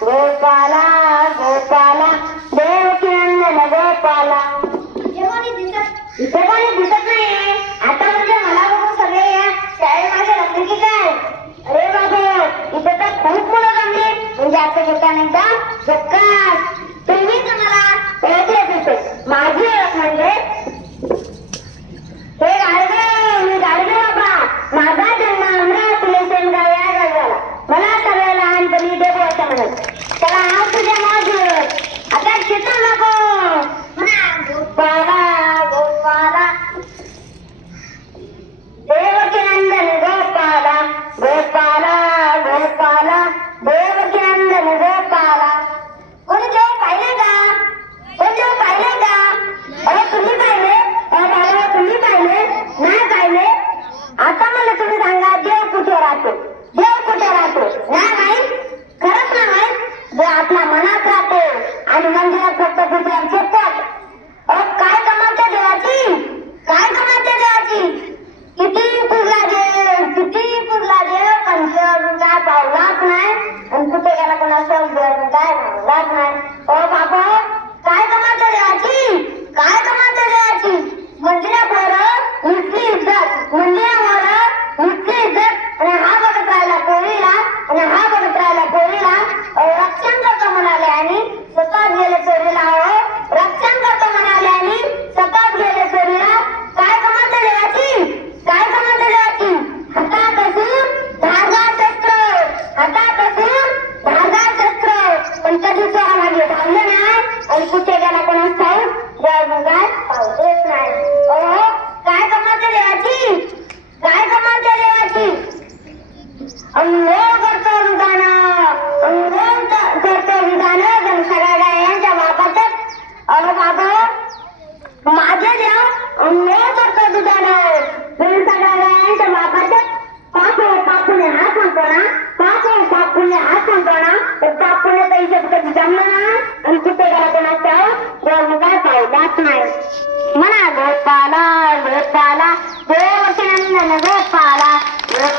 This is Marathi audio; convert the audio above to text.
गोपाला गोपाला कोणी आता म्हणजे मला बघून सगळे शाळेत माझ्या काय? अरे बाबा इथे तर खूप मुलं जमली म्हणजे आता घेताना का झक्कास म्हणत त्याला तुझ्या माग आता शेतात नको. dan